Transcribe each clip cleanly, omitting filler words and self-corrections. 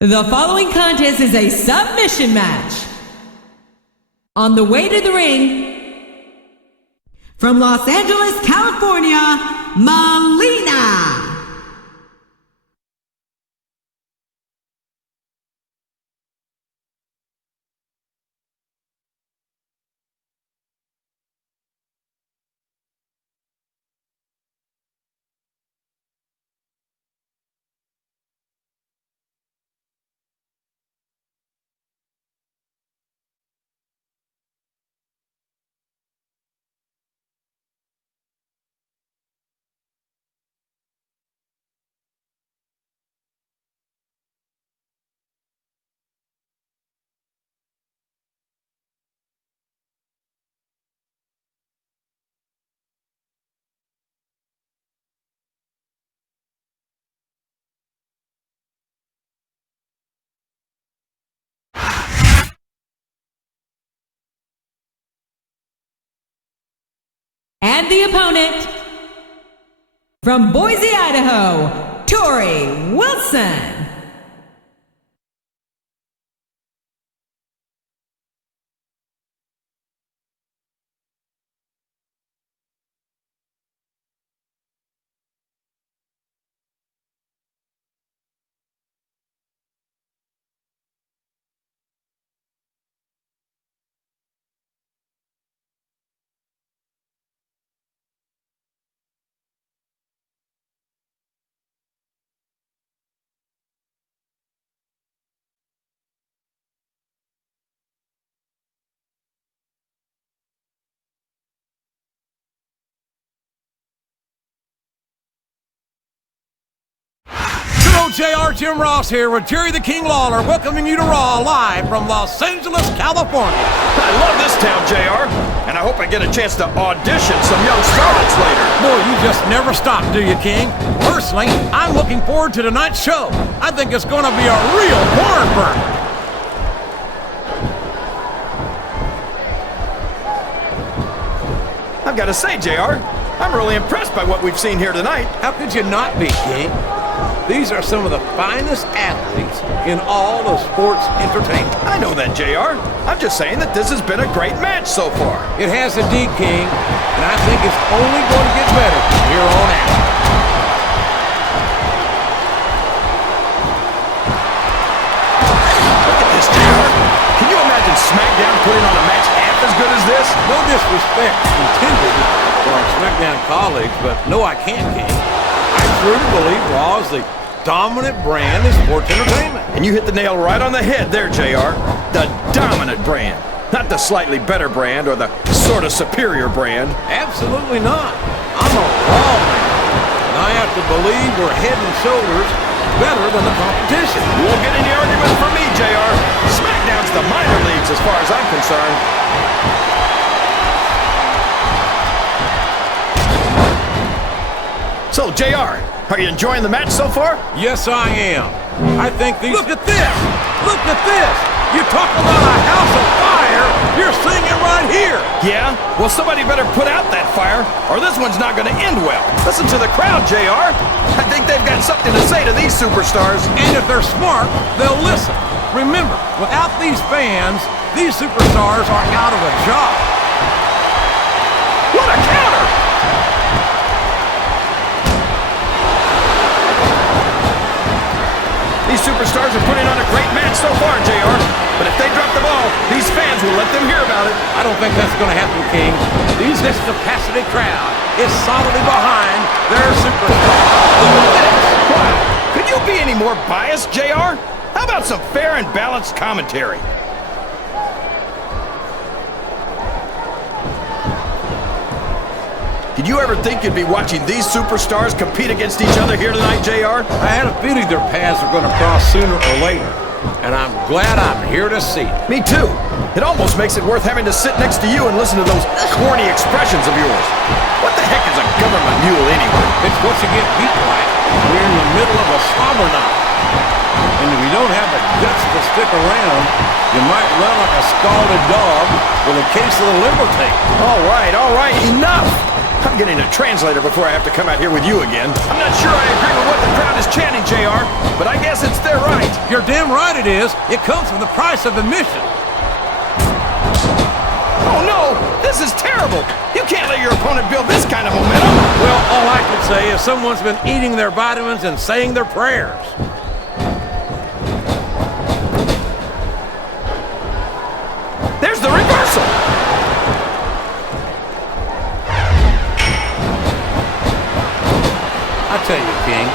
The following contest is a submission match. On the way to the ring, from Los Angeles, California, Melina. And the opponent, from Boise, Idaho, Torrie Wilson. JR Jim Ross here with Jerry the King Lawler, welcoming you to Raw live from Los Angeles, California. I love this town, JR, and I hope I get a chance to audition some young starlets later. Boy, you just never stop, do you, King? Personally, I'm looking forward to tonight's show. I think it's going to be a real barn burner. I've got to say, JR, I'm really impressed by what we've seen here tonight. How could you not be, King? These are some of the finest athletes in all of sports entertainment. I know that, JR. I'm just saying that this has been a great match so far. It has indeed, King, and I think it's only going to get better from here on out. Look at this, JR. Can you imagine Smackdown putting on a match half as good as this? No disrespect intended for our Smackdown colleagues, but no, I can't, King. I truly believe Raw is the dominant brand in sports entertainment. And you hit the nail right on the head there, JR. The dominant brand. Not the slightly better brand or the sort of superior brand. Absolutely not. I'm a Raw man. And I have to believe we're head and shoulders better than the competition. You won't get any argument from me, JR. Smackdown's the minor leagues as far as I'm concerned. So, JR, are you enjoying the match so far? Yes, I am. I think these... Look at this! Look at this! You talk about a house of fire, you're seeing it right here! Yeah? Well, somebody better put out that fire, or this one's not going to end well. Listen to the crowd, JR. I think they've got something to say to these superstars. And if they're smart, they'll listen. Remember, without these fans, these superstars are out of a job. What a counter! These superstars are putting on a great match so far, JR. But if they drop the ball, these fans will let them hear about it. I don't think that's going to happen, King. This capacity crowd is solidly behind their superstar. Look at this. Wow. Could you be any more biased, JR? How about some fair and balanced commentary? Did you ever think you'd be watching these superstars compete against each other here tonight, JR? I had a feeling their paths were going to cross sooner or later, and I'm glad I'm here to see it. Me too. It almost makes it worth having to sit next to you and listen to those corny expressions of yours. What the heck is a government mule anyway? It's what you get beat like. We're in the middle of a slobber knot. And if you don't have the guts to stick around, you might run like a scalded dog with a case of the liver tape. All right, enough! I'm getting a translator before I have to come out here with you again. I'm not sure I agree with what the crowd is chanting, JR, but I guess it's their right. You're damn right it is. It comes from the price of admission. Oh no, this is terrible. You can't let your opponent build this kind of momentum. Well, all I can say is someone's been eating their vitamins and saying their prayers. There's the reversal. I tell you, King,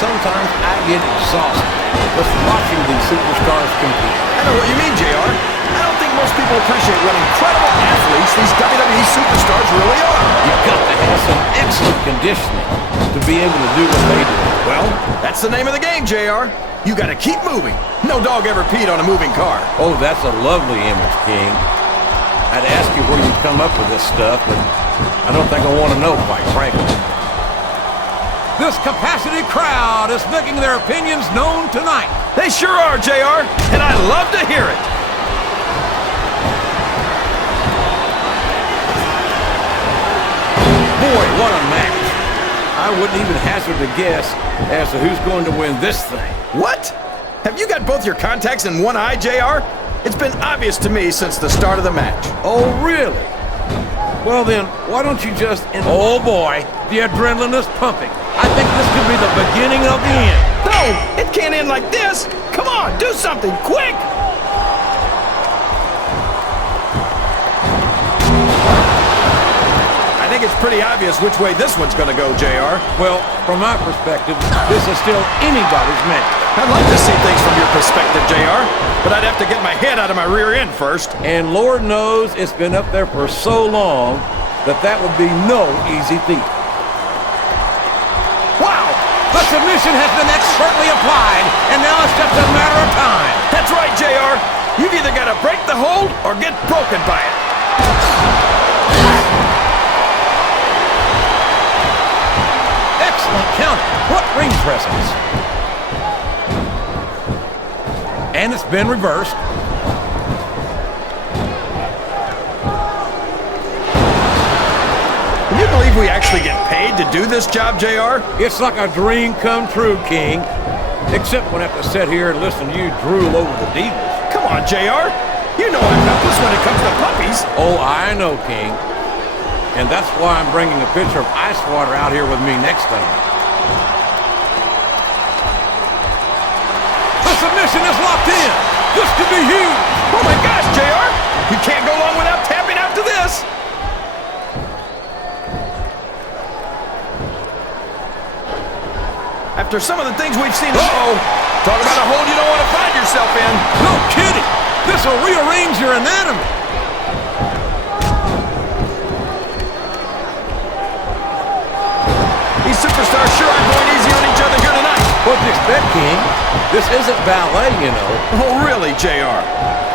sometimes I get exhausted just watching these superstars compete. I know what you mean, JR. I don't think most people appreciate what incredible athletes these WWE superstars really are. You've got to have some excellent conditioning to be able to do what they do. Well, that's the name of the game, JR. You gotta keep moving. No dog ever peed on a moving car. Oh, that's a lovely image, King. I'd ask you where you come up with this stuff, but I don't think I want to know, quite frankly. This capacity crowd is making their opinions known tonight. They sure are, JR, and I love to hear it. Boy, what a match. I wouldn't even hazard a guess as to who's going to win this thing. What? Have you got both your contacts in one eye, JR? It's been obvious to me since the start of the match. Oh, really? Well then, why don't you just... Oh boy, the adrenaline is pumping. I think this could be the beginning of the end. No, it can't end like this. Come on, do something, quick! I think it's pretty obvious which way this one's gonna go, JR. Well, from my perspective, this is still anybody's match. I'd like to see things from your perspective, JR, but I'd have to get my head out of my rear end first. And Lord knows it's been up there for so long that would be no easy feat. Wow! The submission has been expertly applied, and now it's just a matter of time. That's right, JR. You've either got to break the hold or get broken by it. Excellent counter. What ring presence. And it's been reversed. Can you believe we actually get paid to do this job, JR? It's like a dream come true, King. Except when I have to sit here and listen to you drool over the divas. Come on, JR. You know I'm helpless when it comes to puppies. Oh, I know, King. And that's why I'm bringing a pitcher of ice water out here with me next time. The submission is locked in. This could be huge. Oh my gosh, JR. You can't go long without tapping out to this. After some of the things we've seen, talk about a hole you don't want to find yourself in. No kidding. This will rearrange your anatomy. These superstars sure are going easy on each other here tonight. What do you expect, King? This isn't ballet, you know. Oh, really, JR?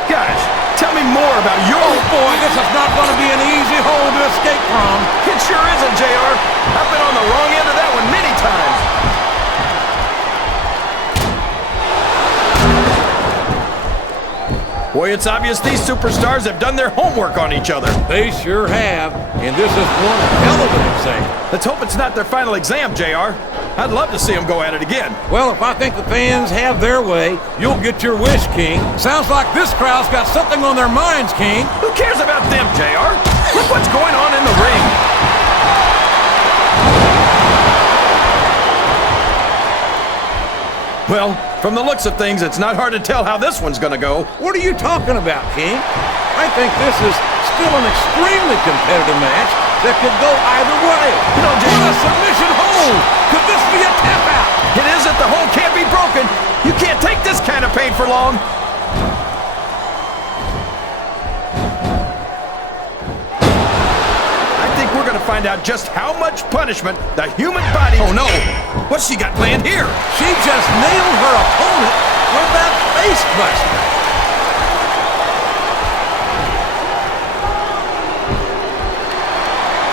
Gosh, tell me more about your... Oh, boy, this is not going to be an easy hole to escape from. It sure isn't, JR. I've been on the wrong end of that one many times. Boy, it's obvious these superstars have done their homework on each other. They sure have, and this is one hell of an exam. Let's hope it's not their final exam, JR. I'd love to see them go at it again. Well, if I think the fans have their way, you'll get your wish, King. Sounds like this crowd's got something on their minds, King. Who cares about them, JR? Look what's going on in the ring. Well, from the looks of things, it's not hard to tell how this one's gonna go. What are you talking about, King? I think this is still an extremely competitive match that could go either way. No, Jay. What a submission hold! Could this be a tap out? It is if the hole can't be broken. You can't take this kind of pain for long. I think we're gonna find out just how much punishment the human body... Oh no! What's she got planned here? She just nailed her opponent with that face buster.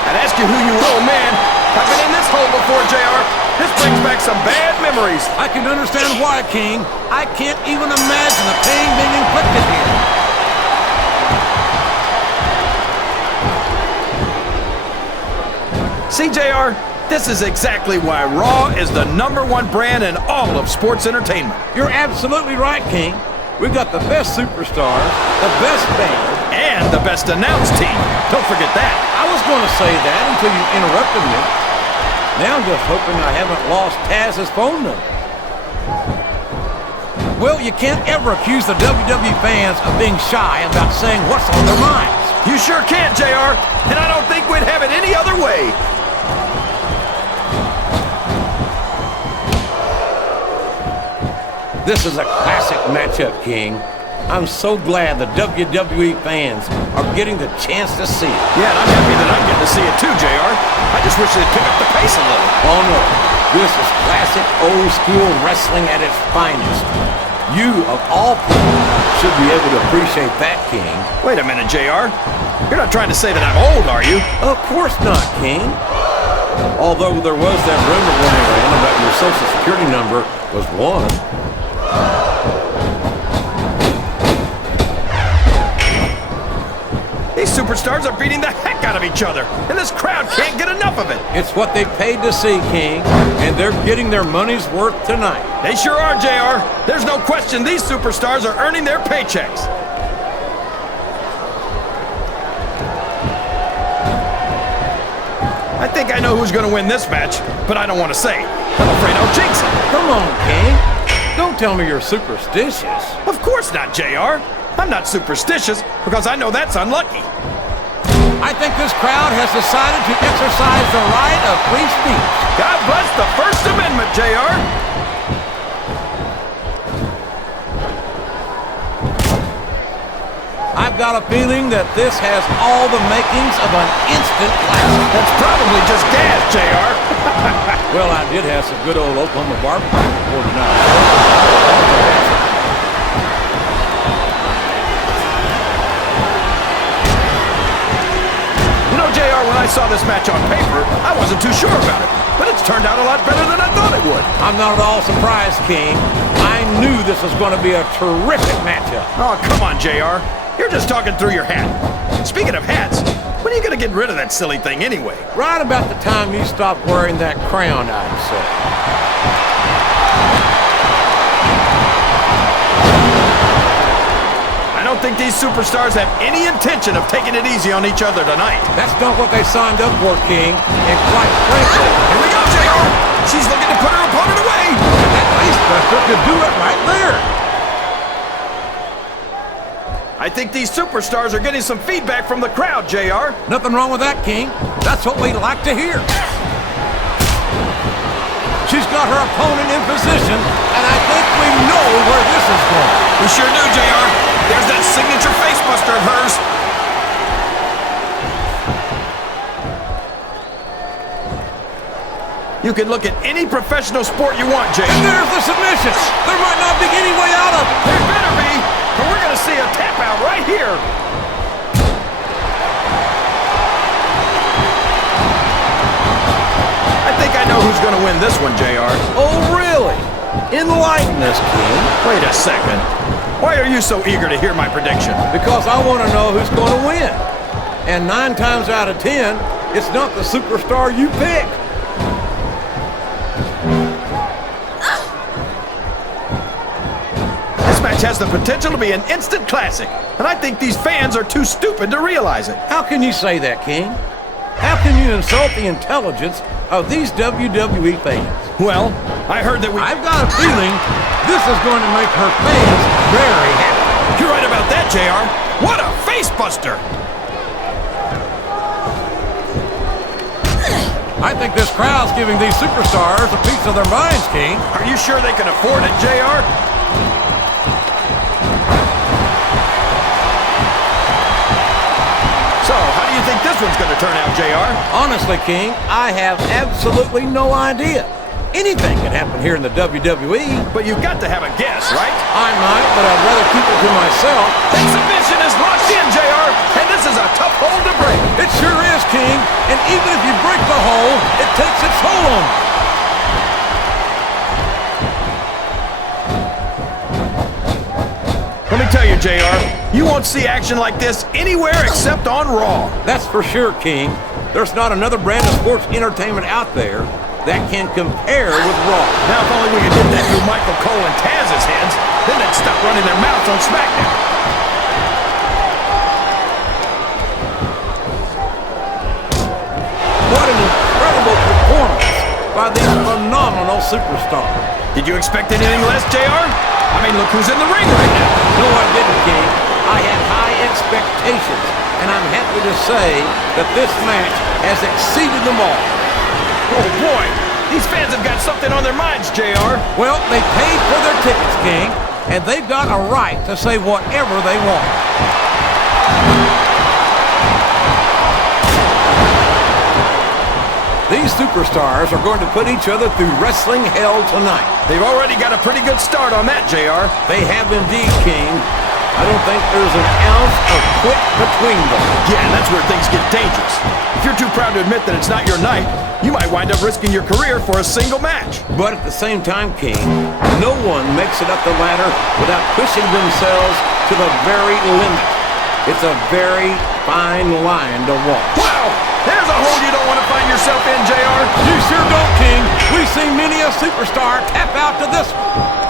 I'd ask you who you were. Oh man, I've been in this hole before, JR. This brings back some bad memories. I can understand why, King. I can't even imagine the pain being inflicted here. See, JR, this is exactly why Raw is the #1 brand in all of sports entertainment. You're absolutely right, King. We've got the best superstars, the best band, And the best announced team. Don't forget that. I was going to say that until you interrupted me. Now I'm just hoping I haven't lost Taz's phone number. Well, you can't ever accuse the WWE fans of being shy about saying what's on their minds. You sure can, JR, and I don't think we'd have it any other way. This is a classic matchup, King. I'm so glad the WWE fans are getting the chance to see it. Yeah, and I'm happy that I'm getting to see it too, JR. I just wish they'd pick up the pace a little. Oh no, this is classic old school wrestling at its finest. You, of all people, should be able to appreciate that, King. Wait a minute, JR. You're not trying to say that I'm old, are you? Of course not, King. Although there was that rumor going around about your social security number was 1. These superstars are beating the heck out of each other, and this crowd can't get enough of it. It's what they paid to see, King, and they're getting their money's worth tonight. They sure are, JR. There's no question these superstars are earning their paychecks. I think I know who's going to win this match, but I don't want to say. I'm afraid I'll jinx it. Come on, King. Don't tell me you're superstitious. Of course not, JR. I'm not superstitious because I know that's unlucky. I think this crowd has decided to exercise the right of free speech. God bless the First Amendment, JR. I've got a feeling that this has all the makings of an instant classic. That's probably just gas, JR. Well, I did have some good old Oklahoma barbecue before tonight. JR, when I saw this match on paper, I wasn't too sure about it. But it's turned out a lot better than I thought it would. I'm not at all surprised, King. I knew this was going to be a terrific matchup. Oh, come on, JR. You're just talking through your hat. Speaking of hats, when are you going to get rid of that silly thing anyway? Right about the time you stop wearing that crown, I'd say. I don't think these superstars have any intention of taking it easy on each other tonight. That's not what they signed up for, King. And quite frankly... Here we go, JR! She's looking to put her opponent away! That facebuster could do it right there! I think these superstars are getting some feedback from the crowd, JR. Nothing wrong with that, King. That's what we like to hear. She's got her opponent in position, and I think we know where this is going. We sure do, JR. There's that signature facebuster of hers. You can look at any professional sport you want, JR. And there's the submission. There might not be any way out of it. There better be, or we're going to see a tap out right here. I think I know who's going to win this one, JR. Oh, really? Enlighten us, King. Wait a second. Why are you so eager to hear my prediction? Because I want to know who's going to win. And 9 times out of 10, it's not the superstar you pick. This match has the potential to be an instant classic, and I think these fans are too stupid to realize it. How can you say that, King? How can you insult the intelligence of these WWE fans? Well, I heard that I've got a feeling this is going to make her fans very happy. You're right about that, JR. What a facebuster! I think this crowd's giving these superstars a piece of their minds, King. Are you sure they can afford it, JR? So, how do you think this one's going to turn out, JR? Honestly, King, I have absolutely no idea. Anything can happen here in the WWE. But you've got to have a guess, right? I might, but I'd rather keep it to myself. That submission is locked in, JR, and this is a tough hold to break. It sure is, King. And even if you break the hold, it takes its toll on you. Let me tell you, JR, you won't see action like this anywhere except on Raw. That's for sure, King. There's not another brand of sports entertainment out there that can compare with Raw. Now, if only we could get that through Michael Cole and Taz's heads, then they'd stop running their mouths on Smackdown. What an incredible performance by these phenomenal superstars. Did you expect anything less, JR? I mean, look who's in the ring right now. No, I didn't, King. I had high expectations, and I'm happy to say that this match has exceeded them all. Oh, boy. These fans have got something on their minds, JR. Well, they paid for their tickets, King, and they've got a right to say whatever they want. These superstars are going to put each other through wrestling hell tonight. They've already got a pretty good start on that, JR. They have indeed, King. I don't think there's an ounce of quit between them. Yeah, and that's where things get dangerous. If you're too proud to admit that it's not your night, you might wind up risking your career for a single match. But at the same time, King, no one makes it up the ladder without pushing themselves to the very limit. It's a very fine line to walk. Wow! There's a hole you don't want to find yourself in, JR. You sure don't, King. We've seen many a superstar tap out to this one.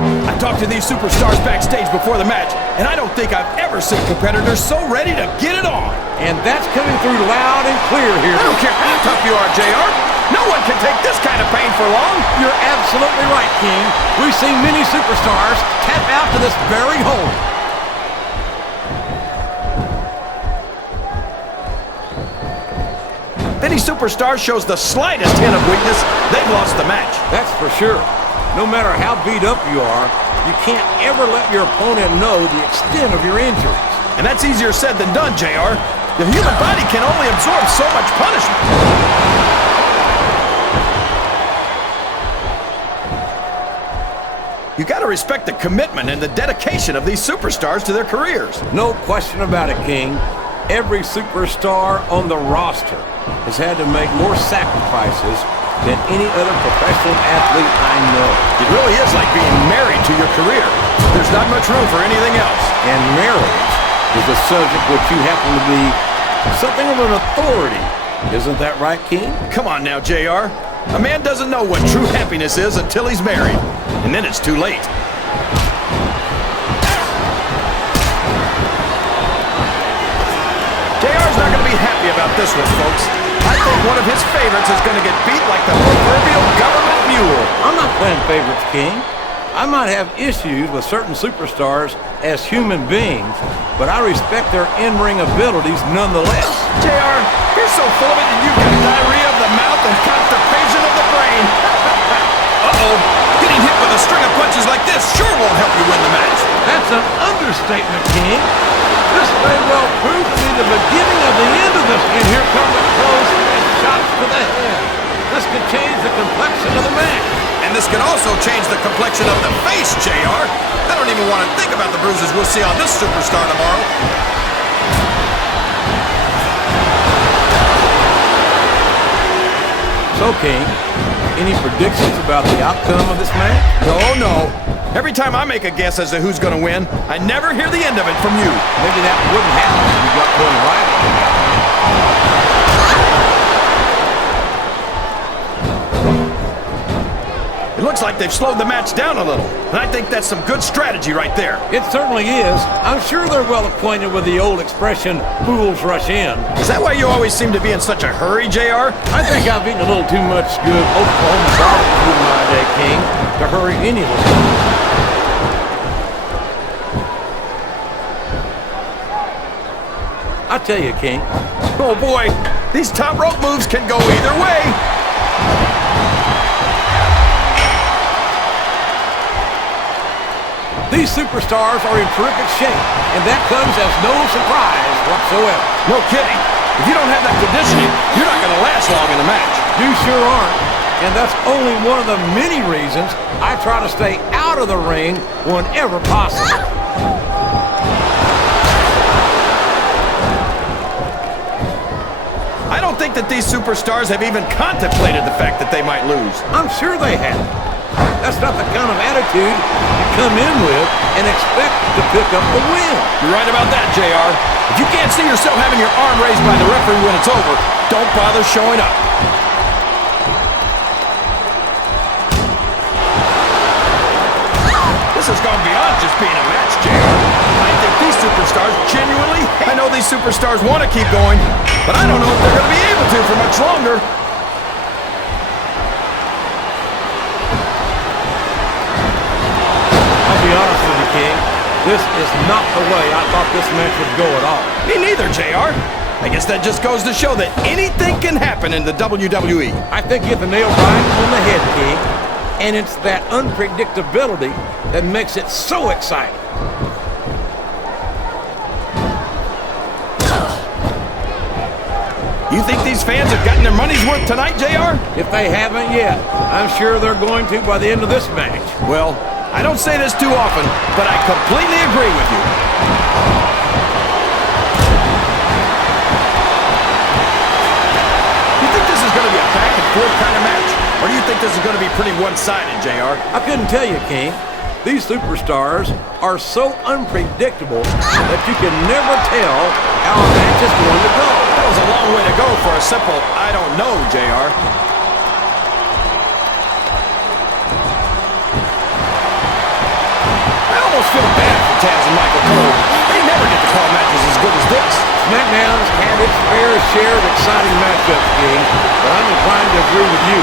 I talked to these superstars backstage before the match, and I don't think I've ever seen competitors so ready to get it on. And that's coming through loud and clear here. I don't care how tough you are, JR. No one can take this kind of pain for long. You're absolutely right, King. We've seen many superstars tap out to this very hole. Any superstar shows the slightest hint of weakness, they've lost the match. That's for sure. No matter how beat up you are, you can't ever let your opponent know the extent of your injuries. And that's easier said than done, JR. The human body can only absorb so much punishment. You gotta respect the commitment and the dedication of these superstars to their careers. No question about it, King. Every superstar on the roster has had to make more sacrifices than any other professional athlete I know. It really is like being married to your career. There's not much room for anything else. And marriage is a subject which you happen to be something of an authority. Isn't that right, King? Come on now, JR. A man doesn't know what true happiness is until he's married. And then it's too late. JR's not going to be happy about this one, folks. I think one of his favorites is going to get beat like the proverbial government mule. I'm not playing favorites, King. I might have issues with certain superstars as human beings, but I respect their in-ring abilities nonetheless. JR, you're so full of it and you've got diarrhea of the mouth and constipation of the brain. Uh-oh. Getting hit with a string of punches like this sure won't help you win the match. That's an understatement, King. This may well prove to be the beginning of the end of this. And here come the close and shots to the head. This could change the complexion of the match. And this can also change the complexion of the face, JR. I don't even want to think about the bruises we'll see on this superstar tomorrow. So, King, any predictions about the outcome of this match? No. Every time I make a guess as to who's going to win, I never hear the end of it from you. Maybe that wouldn't happen if you got one right. It looks like they've slowed the match down a little, and I think that's some good strategy right there. It certainly is. I'm sure they're well acquainted with the old expression, fools rush in. Is that why you always seem to be in such a hurry, JR? I think I've eaten a little too much good Oklahoma barbecue in my day, King, to hurry anywhere. I tell you, King. Oh boy, these top rope moves can go either way. These superstars are in terrific shape, and that comes as no surprise whatsoever. No kidding. If you don't have that conditioning, you're not going to last long in the match. You sure aren't. And that's only one of the many reasons I try to stay out of the ring whenever possible. I don't think that these superstars have even contemplated the fact that they might lose. I'm sure they have. That's not the kind of attitude you come in with and expect to pick up the win. You're right about that, JR. If you can't see yourself having your arm raised by the referee when it's over, don't bother showing up. This has gone beyond just being a match, JR. I think these superstars genuinely I know these superstars want to keep going, but I don't know if they're going to be able to for much longer. I'll be honest with you, King. This is not the way I thought this match would go at all. Me neither, JR. I guess that just goes to show that anything can happen in the WWE. I think you hit the nail right on the head, King. And it's that unpredictability that makes it so exciting. You think these fans have gotten their money's worth tonight, JR? If they haven't yet, I'm sure they're going to by the end of this match. Well, I don't say this too often, but I completely agree with you. You think this is going to be a back-and-forth kind of match? Or do you think this is going to be pretty one-sided, JR? I couldn't tell you, King. These superstars are so unpredictable that you can never tell how a match is going to go. That was a long way to go for a simple, I don't know, JR. I almost feel bad for Taz and Michael Cole. They never get to call matches as good as this. SmackDown's had its fair share of exciting matchups, King, but I'm inclined to agree with you.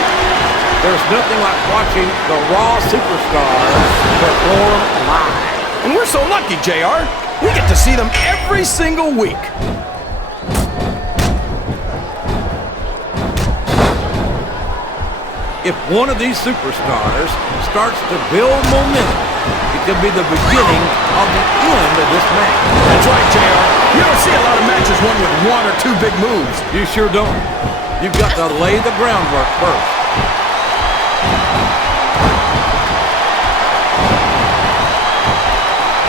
There's nothing like watching the Raw superstars perform live. And we're so lucky, JR. We get to see them every single week. If one of these superstars starts to build momentum, it could be the beginning of the end of this match. That's right, JR. You don't see a lot of matches won with one or two big moves. You sure don't. You've got to lay the groundwork first.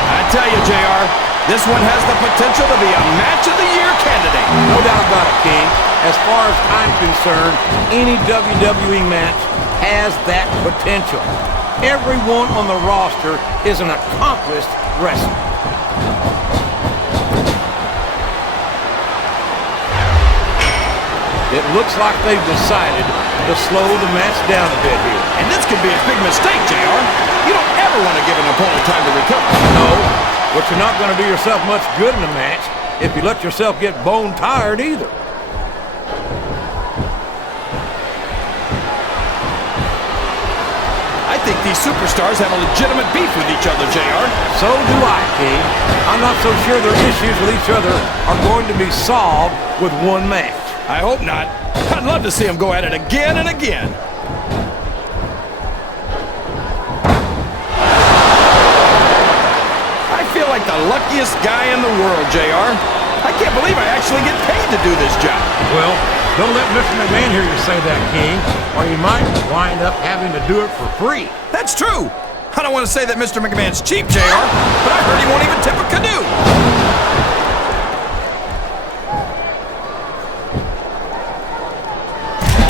I tell you, JR, this one has the potential to be a match of the year candidate. No doubt about it, King. As far as I'm concerned, any WWE match has that potential. Everyone on the roster is an accomplished wrestler. It looks like they've decided to slow the match down a bit here. And this could be a big mistake, JR. You don't ever want to give an opponent time to recover. No, but you're not going to do yourself much good in a match if you let yourself get bone tired either. I think these superstars have a legitimate beef with each other, JR. So do I, King. I'm not so sure their issues with each other are going to be solved with one match. I hope not. I'd love to see them go at it again and again. I feel like the luckiest guy in the world, JR. I can't believe I actually get paid to do this job. Well, don't let Mr. McMahon hear you say that, King, or you might wind up having to do it for free. That's true. I don't want to say that Mr. McMahon's cheap, JR, but I heard he won't even tip a canoe.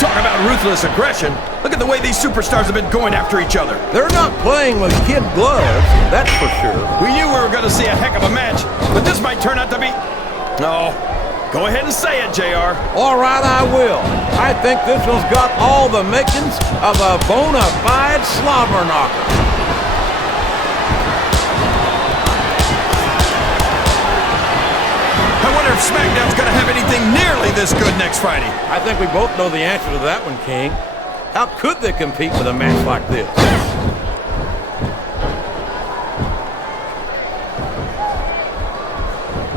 Talk about ruthless aggression. Look at the way these superstars have been going after each other. They're not playing with kid gloves, that's for sure. We knew we were going to see a heck of a match, but this might turn out to be... No. Go ahead and say it, JR. All right, I will. I think this one's got all the makings of a bona fide slobber knocker. I wonder if SmackDown's going to have anything nearly this good next Friday. I think we both know the answer to that one, King. How could they compete with a match like this?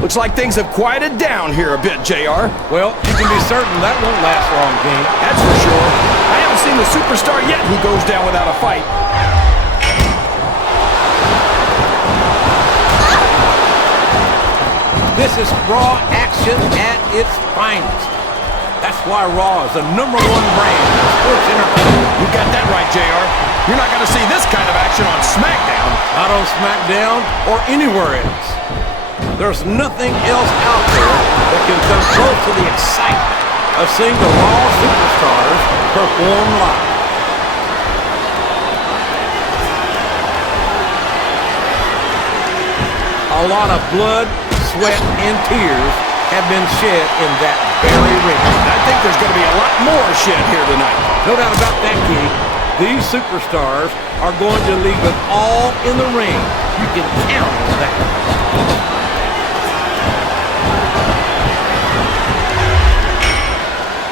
Looks like things have quieted down here a bit, JR. Well, you can be certain that won't last long, King. That's for sure. I haven't seen the superstar yet who goes down without a fight. This is Raw action at its finest. That's why Raw is the #1 brand in sports entertainment. You got that right, JR. You're not going to see this kind of action on SmackDown. Not on SmackDown or anywhere else. There's nothing else out there that can come close to the excitement of seeing the Raw superstars perform live. a lot of blood, sweat, and tears have been shed in that very ring. I think there's going to be a lot more shed here tonight. No doubt about that, King. These superstars are going to leave it all in the ring. You can count on that.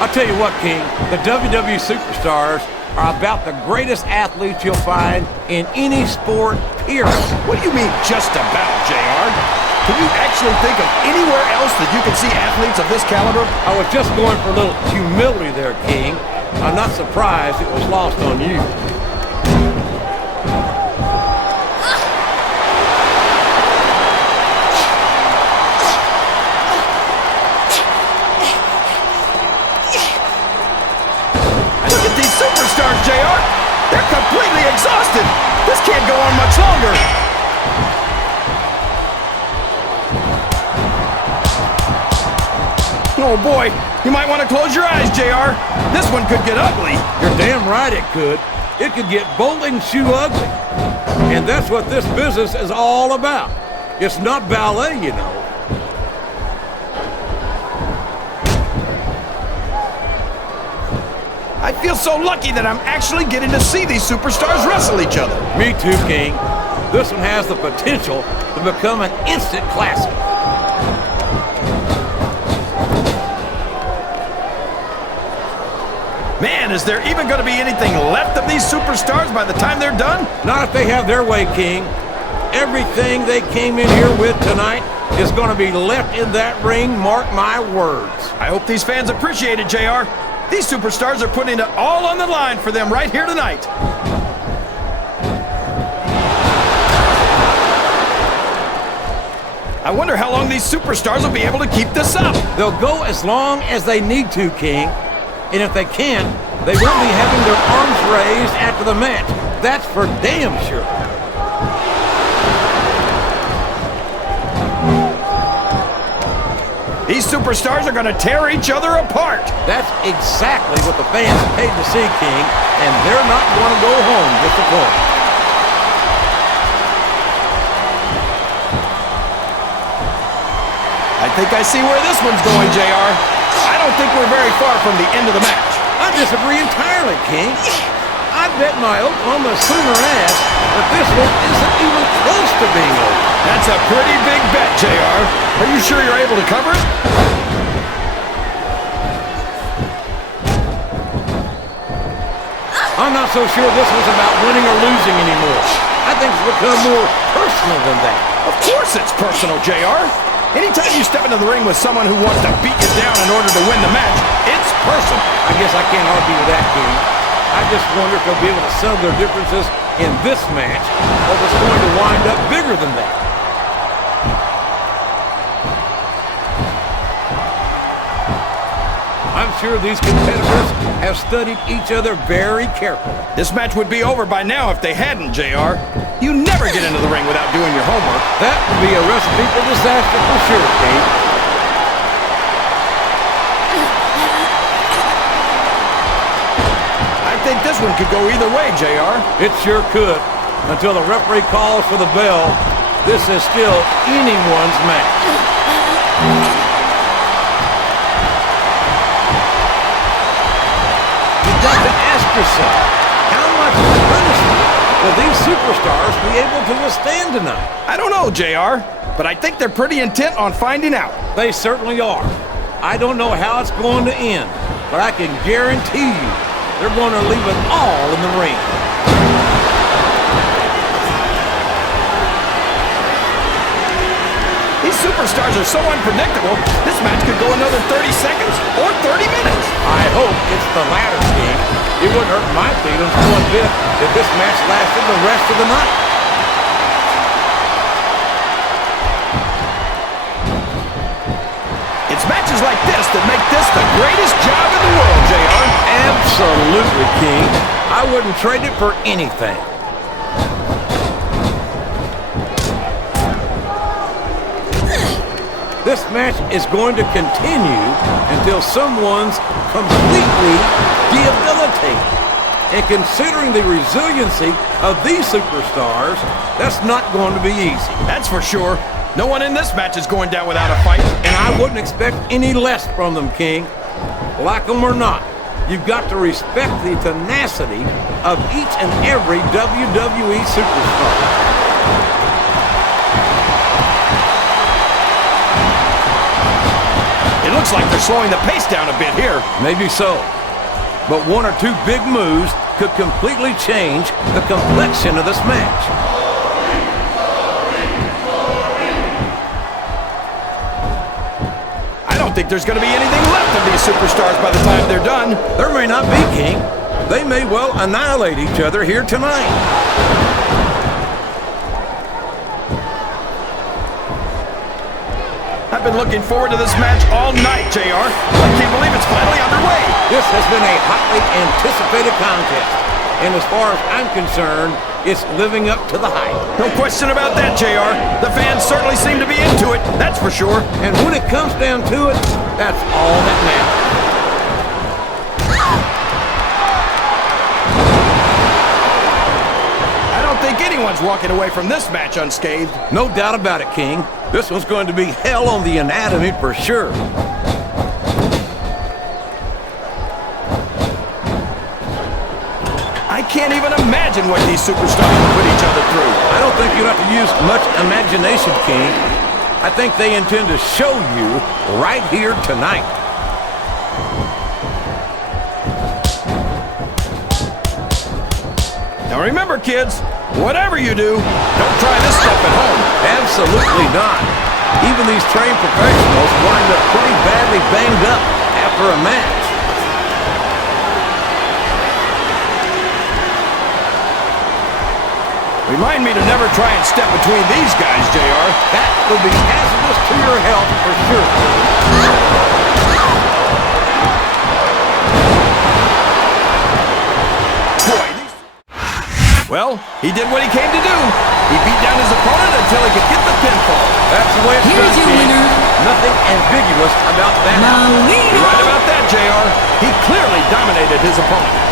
I'll tell you what, King, the WWE superstars are about the greatest athletes you'll find in any sport, period. What do you mean, just about, JR? Can you actually think of anywhere else that you can see athletes of this caliber? I was just going for a little humility there, King. I'm not surprised it was lost on you. Look at these superstars, JR. They're completely exhausted. This can't go on much longer. Oh boy, you might want to close your eyes, JR. This one could get ugly. You're damn right it could. It could get bowling shoe ugly. And that's what this business is all about. It's not ballet, you know. I feel so lucky that I'm actually getting to see these superstars wrestle each other. Me too, King. This one has the potential to become an instant classic. Man, is there even going to be anything left of these superstars by the time they're done? Not if they have their way, King. Everything they came in here with tonight is going to be left in that ring, mark my words. I hope these fans appreciate it, JR. These superstars are putting it all on the line for them right here tonight. I wonder how long these superstars will be able to keep this up. They'll go as long as they need to, King. And if they can't, they won't be having their arms raised after the match. That's for damn sure. These superstars are going to tear each other apart. That's exactly what the fans paid to see, King, and they're not going to go home disappointed. I think I see where this one's going, JR. I don't think we're very far from the end of the match. I disagree entirely, King. I bet my Oklahoma Sooner ass that this one isn't even close to being over. That's a pretty big bet, JR. Are you sure you're able to cover it? I'm not so sure this was about winning or losing anymore. I think it's become more personal than that. Of course it's personal, JR. Anytime you step into the ring with someone who wants to beat you down in order to win the match, it's personal. I guess I can't argue with that, King. I just wonder if they'll be able to settle their differences in this match, or if it's going to wind up bigger than that. I'm sure these competitors have studied each other very carefully. This match would be over by now if they hadn't, JR. You never get into the ring without doing your homework. That would be a recipe for disaster for sure, King. I think this one could go either way, JR. It sure could. Until the referee calls for the bell, this is still anyone's match. You've got to ask yourself, how much punishment will these superstars be able to withstand tonight? I don't know, JR, but I think they're pretty intent on finding out. They certainly are. I don't know how it's going to end, but I can guarantee you they're going to leave it all in the ring. These superstars are so unpredictable, this match could go another 30 seconds or 30 minutes. I hope it's the latter, King. It wouldn't hurt my feelings one bit if this match lasted the rest of the night. It's matches like this that make this the greatest job in the world, JR. Absolutely, King. I wouldn't trade it for anything. This match is going to continue until someone's completely debilitated. And considering the resiliency of these superstars, that's not going to be easy. That's for sure. No one in this match is going down without a fight. And I wouldn't expect any less from them, King. Like them or not, you've got to respect the tenacity of each and every WWE superstar. It looks like they're slowing the pace down a bit here. Maybe so. But one or two big moves could completely change the complexion of this match. I don't think there's going to be anything left of these superstars by the time they're done. There may not be, King. They may well annihilate each other here tonight. I've been looking forward to this match all night, JR. I can't believe it's finally underway. This has been a hotly anticipated contest. And as far as I'm concerned, it's living up to the hype. No question about that, JR. The fans certainly seem to be into it, that's for sure. And when it comes down to it, that's all that matters. I don't think anyone's walking away from this match unscathed. No doubt about it, King. This one's going to be hell on the anatomy for sure. I can't even imagine what these superstars will put each other through. I don't think you have to use much imagination, King. I think they intend to show you right here tonight. Now remember, kids, whatever you do, don't try this stuff at home. Absolutely not. Even these trained professionals wind up pretty badly banged up after a match. Remind me to never try and step between these guys, JR. That would be hazardous to your health for sure. Boy, well, he did what he came to do. He beat down his opponent until he could get the pinfall. That's the way it's Here's done, your King. winner. Nothing ambiguous about that. Melina. You're right about that, JR. He clearly dominated his opponent.